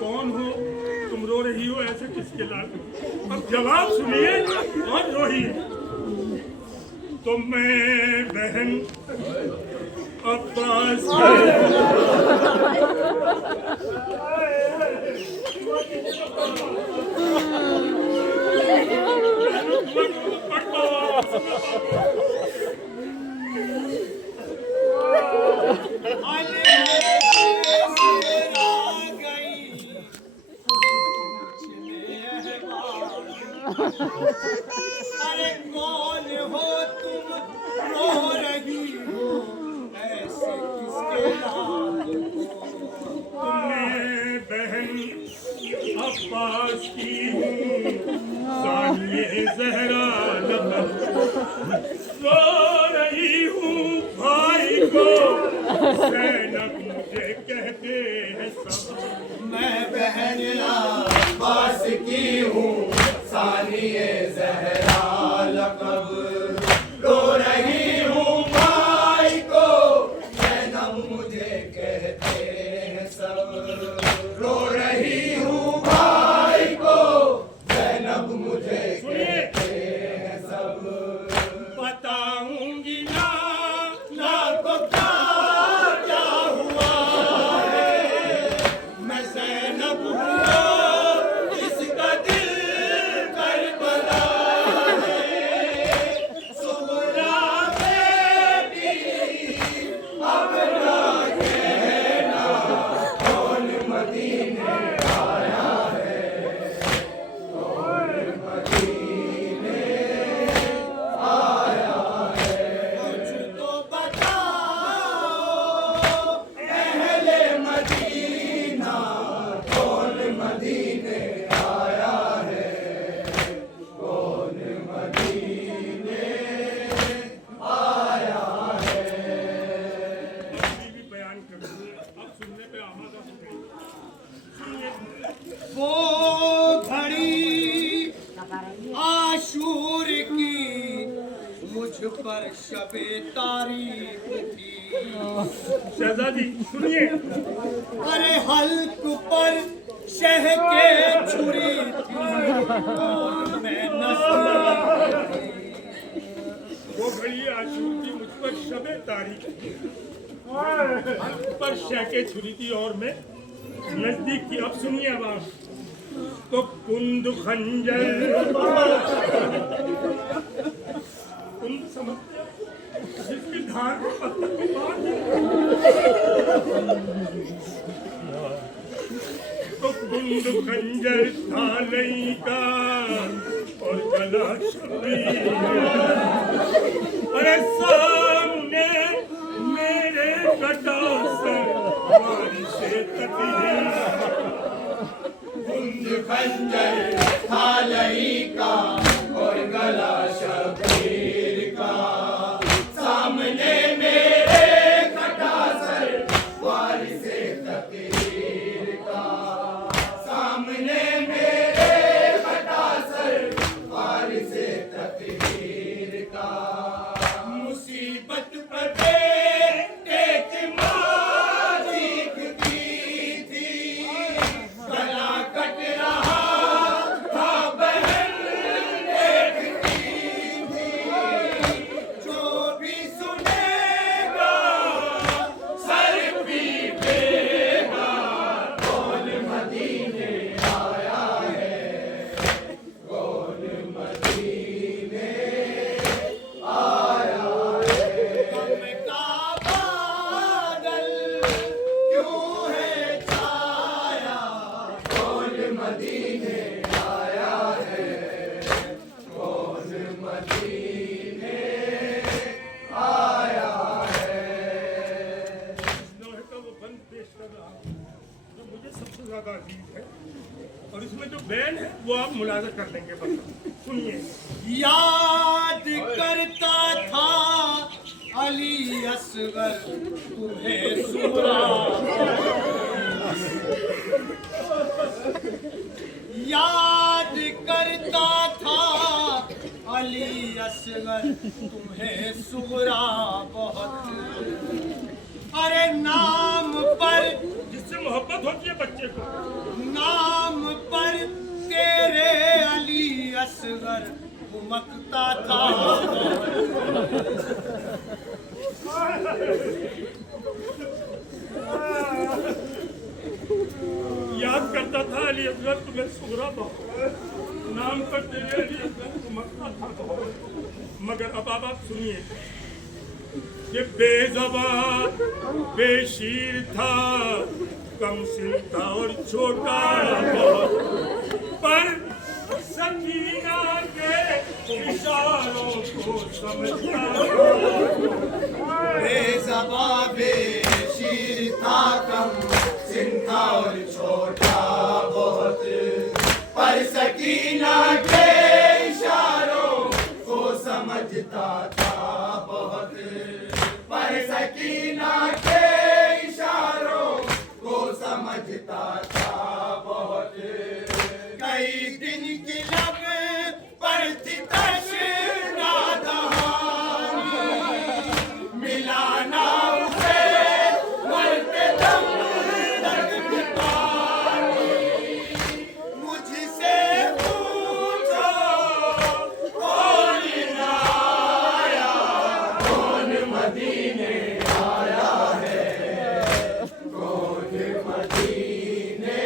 कौन हो तुम, रो रही हो ऐसे किसके लाल? अब जवाब सुनिए और रोइए। तो मैं बहन अब्बास अरे कौन हो तुम, रो रही हो ऐसे किसके लाल? मैं बहन अब्बास की हूँ, सानिए ज़हरा रो रही हूँ भाई को, ज़ैनब मुझे कहते हैं सब। मैं बहन अब्बास की हूँ, सानिए ज़हरा लक़ब, रो रही हूँ भाई को, ज़ैनब मुझे कहते हैं सब। रो रही हूँ भाई को, ज़ैनब मुझे कहते हैं सब। बताऊंगी ना को क्या हुआ है, मैं ज़ैनब हूँ, इसका दिल करबला है। सुगरा बेटी अब ना कहना, कौन मदीने आया है, कौन मदीने आया है। कुछ तो बताओ अहले मदीना, कौन मदीने आया है, कौन मदीने आया है। अभी भी बयान कर दूँ, अब सुनने पे आमादा हो गई। सुनिए। वो घड़ी आशूर की मुझ पर शबे तारीफ की, शहजादी सुनिए। अरे हल्क पर शह के छुरी थी और मैं नस्ल थी। वो घड़ी आशूर की मुझ पर शबे तारीख थी, हक पर शहके छुरी थी और मैं नजदीक थी। अब सुनिए अब आप। तो कुंद खंजर, कुंद समझते हो? जिसकी धार को पत्थर को काट तो कुंद खंजर था लई का और गला शबीर। अरे सामने मेरे कटा सर वारिसे तकदीर। कुंद खंजर था लई का और गला शबीर का, सामने मेरे कटा सर वारिसे तकदीर का, सामने मेरे कटा सर वारिसे तकदीर का। मुसीबत पर बेटे की माँ चीखती थी, गला कट रहा था बहन देखती थी। जो भी सुनेगा सर पीटेगा, कौन मदीने आया है, कौन मदीने आया है। गम का बादल क्यों है छाया, कौन मदीने आया है, कौन मदीने आया है। लोहे का वो बंद पेश कर रहा हूं, जो मुझे सबसे ज्यादा अजीज है, और इसमें जो बैन है वो आप मुलाजा कर लेंगे। बस सुनिए। याद करता था अली असगर तुम्हें सुना, याद करता था अली असगर तुम्हें सुगरा बहुत। अरे नाम पर, जिससे मोहब्बत होती है बच्चे को, नाम पर तेरे अली असगर उमकता था। याद करता था अली असगर तुम्हें सुगरा बहुत, नाम पर तेरे अली असगर उमकता था बहुत। मगर अब आप सुनिए, ये बेज़बान बेशीर था, कम सिन था और छोटा बहुत, पर सकीना के इशारों को समझता था। बेज़बान बेशीर था, कम सिन था और छोटा बहुत, पर सकीना के इशारों को समझता था बहुत, पर सकीना के इशारों को समझता था बहुत। कई दिन की लब पर थी तशना दहानी, मिलाना उसे मरते दम तक भी पानी। मुझसे पूछो कौन आया, कौन मदीने आया है, कौन मदीने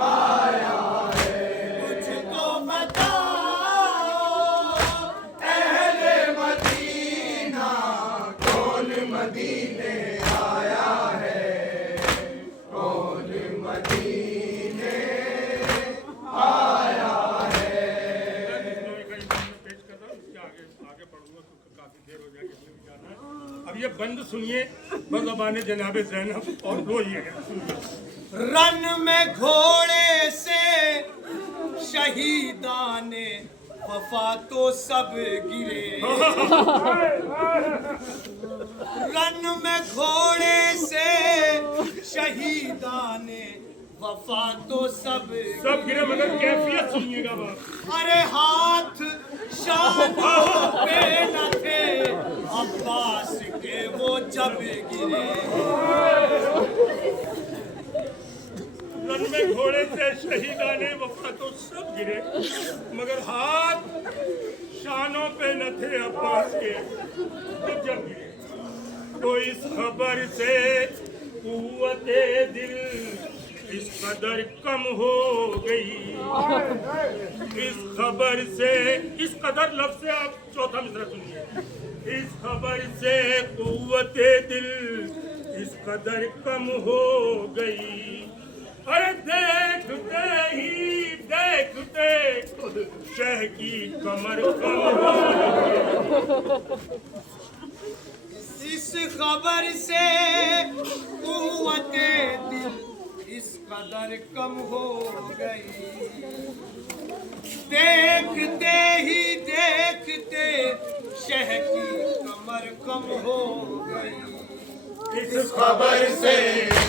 आया है। मुझको बताओ अहले मदीना, कौन मदीने आया है, कौन मदीने आया है। पेश कर रहा हूँ, इसके आगे पढ़ूंगा तो काफी देर हो जाएगी, इसलिए जाना है। अब ये बंद सुनिए, बज़बान जनाब ज़ैनब, और रोइएगा, सुनिए। रन में घोड़े से शहीदाने वफा तो सब गिरे। रन में घोड़े से शहीदाने वफा तो सब गिरे, मगर कैफियत सुनिएगा बात। अरे हाथ शानों पे न थे अब्बास के वो जब गिरे। रन में घोड़े से शहीदाने वफा तो सब गिरे, मगर हाथ शानों पे न थे अब्बास के तो जब गिरे। तो इस खबर से कुव्वते दिल इस कदर कम हो गई, इस खबर से, इस कदर लफ्ज़ से आप चौथा मिसरा सुनिए। इस खबर से कुव्वते दिल इस कदर कम हो गई, अरे देखते ही देखते शह की कमर कम हो गई। इस खबर से कुव्वते दिल इस कदर कम हो गई, देखते ही देखते शह की कमर कम हो गई। इस खबर से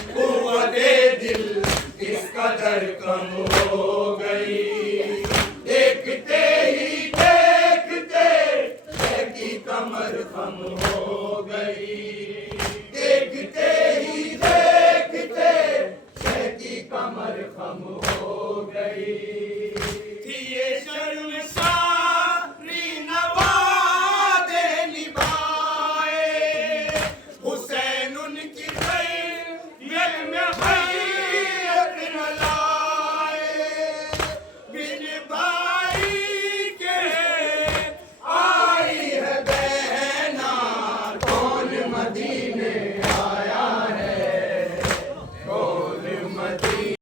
कुव्वते दिल इस कदर कम हो गई, देखते ही देखते शह की कमर कम हो गई।